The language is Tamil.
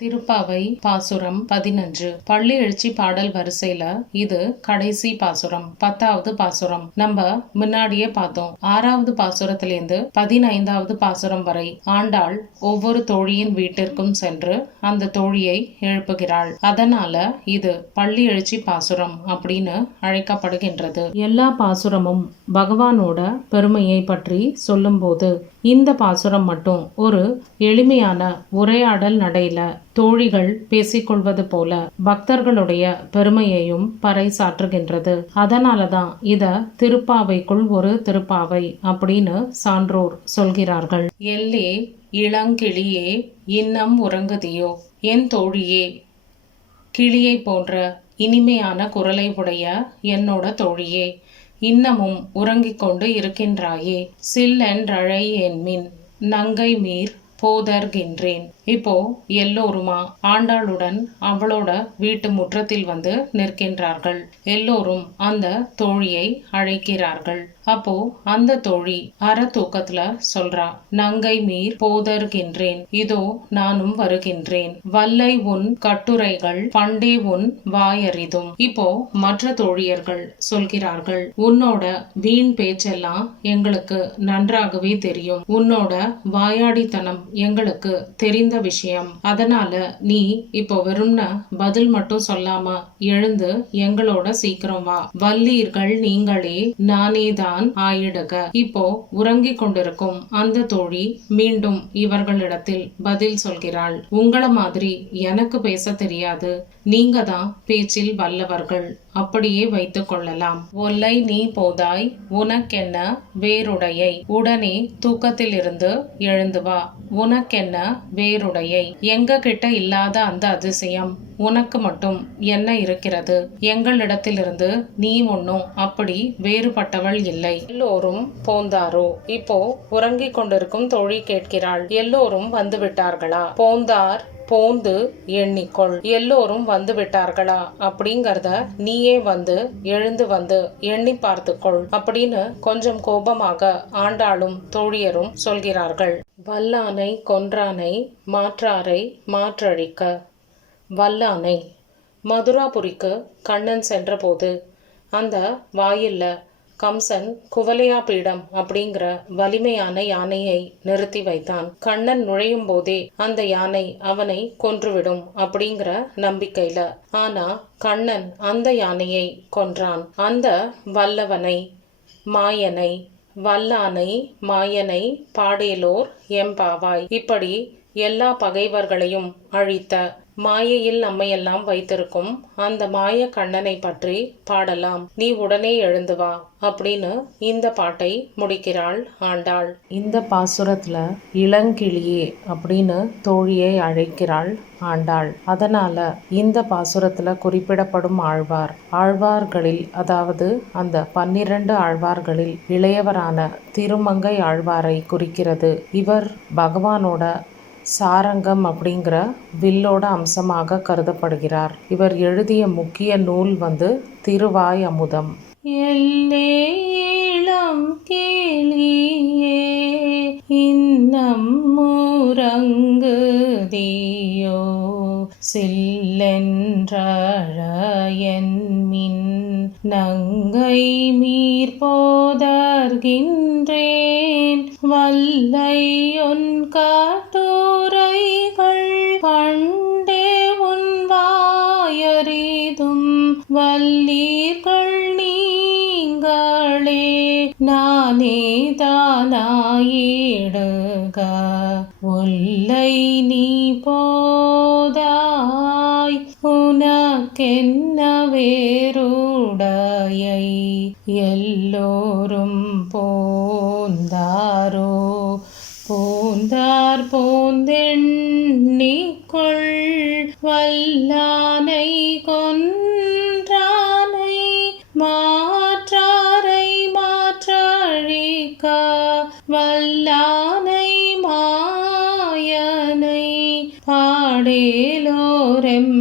திருப்பாவை பாசுரம் பதினஞ்சு பள்ளி எழுச்சி பாடல் வரிசையில இது கடைசி பாசுரம் பத்தாவது பாசுரம். நம்ம முன்னாடியே பார்த்தோம். ஆறாவது பாசுரத்திலேருந்து பதினைந்தாவது பாசுரம் வரை ஆண்டாள் ஒவ்வொரு தோழியின் வீட்டிற்கும் சென்று அந்த தோழியை எழுப்புகிறாள். அதனால இது பள்ளி எழுச்சி பாசுரம் அப்படின்னு அழைக்கப்படுகின்றது. எல்லா பாசுரமும் பகவானோட பெருமையை பற்றி சொல்லும்போது இந்த பாசுரம் மட்டும் ஒரு எளிமையான உரையாடல் நடையில தோழிகள் பேசிக்கொள்வது போல பக்தர்களுடைய பெருமையையும் பறைசாற்றுகின்றது. அதனாலதான் இத திருப்பாவைக்குள் ஒரு திருப்பாவை அப்படின்னு சான்றோர் சொல்கிறார்கள். எல்லே இளங்கிளியே இன்னம் உறங்குதியோ? என் தோழியே கிளியை போன்ற இனிமையான குரலை உடைய என்னோட தோழியே இன்னமும் உறங்கிக் கொண்டு இருக்கின்றாயே. சில்லென்றழையேன்மின் நங்கை மீர் போதர்கின்றேன். இப்போ எல்லோருமா ஆண்டாளுடன் அவளோட வீட்டு முற்றத்தில் வந்து நிற்கின்றார்கள். எல்லோரும் அந்த தோழியை அழைக்கிறார்கள். அப்போ அந்த தோழி அற தூக்கத்துல சொல்றா நங்கை மீர் போதர்கின்றேன் இதோ நானும் வருகின்றேன். வல்லை உன் கட்டுரைகள் பண்டே உன் வாயறிதும் இப்போ மற்ற தோழியர்கள் சொல்கிறார்கள் உன்னோட வீண் பேச்செல்லாம் எங்களுக்கு நன்றாகவே தெரியும். உன்னோட வாயாடித்தனம் எங்களுக்கு தெரிந்த விஷயம். அதனால நீ இப்போ வெறும்னா பதில் மட்டும் சொல்லாம எழுந்து எங்களோட சீக்கிரம் வா. வல்லீர்கள் நீங்களே நானே தான் ஆயிடுக. இப்போ உறங்கிக் கொண்டிருக்கும் அந்த தோழி மீண்டும் இவர்களிடத்தில் பதில் சொல்கிறாள். உங்கள மாதிரி எனக்கு பேச தெரியாது. நீங்க தான் பேச்சில் வல்லவர்கள். அப்படியே வைத்து கொள்ளலாம். ஒல்லை நீ போதாய் உனக்கென்ன வேறுடையை? உடனே தூக்கத்திலிருந்து எழுந்து வா. உனக்கென்ன வேறுடையை? எங்க கிட்ட இல்லாத அந்த அதிசயம் உனக்கு மட்டும் என்ன இருக்கிறது? எங்களிடத்திலிருந்து நீ ஒன்னும் அப்படி வேறுபட்டவள் இல்லை. எல்லோரும் போந்தாரோ? இப்போ உறங்கிக் கொண்டிருக்கும் தோழி கேட்கிறாள். எல்லோரும் வந்து விட்டார்களா போந்தார் போந்து எண்ணிக்கொள். எல்லோரும் வந்து விட்டார்களா? அப்படிங்கறத நீயே வந்து எழுந்து வந்து எண்ணி பார்த்துக்கொள் அப்படின்னு கொஞ்சம் கோபமாக ஆண்டாளும் தோழியரும் சொல்கிறார்கள். வல்லானை கொன்றானை மாற்றாரை மாற்றழிக்க. வல்லானை மதுராபுரிக்கு கண்ணன் சென்றபோது அந்த வாயில்ல கம்சன் குவலையா பீடம் அப்படிங்கிற வலிமையான யானையை நிறுத்தி வைத்தான். கண்ணன் நுழையும் போதே அந்த யானை அவனை கொன்றுவிடும் அப்படிங்கிற நம்பிக்கையில. ஆனா கண்ணன் அந்த யானையை கொன்றான். அந்த வல்லவனை மாயனை வல்லானை மாயனை பாடேலோர் எம்பாவாய் இப்படி எல்லா பகைவர்களையும் அழித்த மாயையில் நம்மையெல்லாம் வைத்திருக்கும் அந்த மாய கண்ணனை பற்றி பாடலாம். நீ உடனே எழுந்து வா அப்படின்னு இந்த பாட்டை முடிக்கிறாள் ஆண்டாள். இந்த பாசுரத்துல இளங்கிளியே அப்படின்னு தோழியை அழைக்கிறாள் ஆண்டாள். அதனால இந்த பாசுரத்துல குறிப்பிடப்படும் ஆழ்வார். ஆழ்வார்களில் அதாவது அந்த பன்னிரண்டு ஆழ்வார்களில் இளையவரான திருமங்கை ஆழ்வாரை குறிக்கிறது. இவர் பகவானோட சாரங்கம் அப்படிங்கிற வில்லோட அம்சமாக கருதப்படுகிறார். இவர் எழுதிய முக்கிய நூல் வந்து திருவாய் அமுதம் எல்லேளம் கேளியே இன்னம் முறங்குதியோ சில்லென்றழையன்மின் நங்கை மீர் போதர்கின்றேன் வல்லையொன் காட்டுரைகள் நானே தானாயிடுக. ஒல்லை நீ போதாய் உனக்கென்ன வேறுடையை? எல்லோரும் போந்தாரோ? போந்தார் போந்தெண்ணிக்கொள் வல்லானை வல்லானை மாயனை பாடேலோரெம்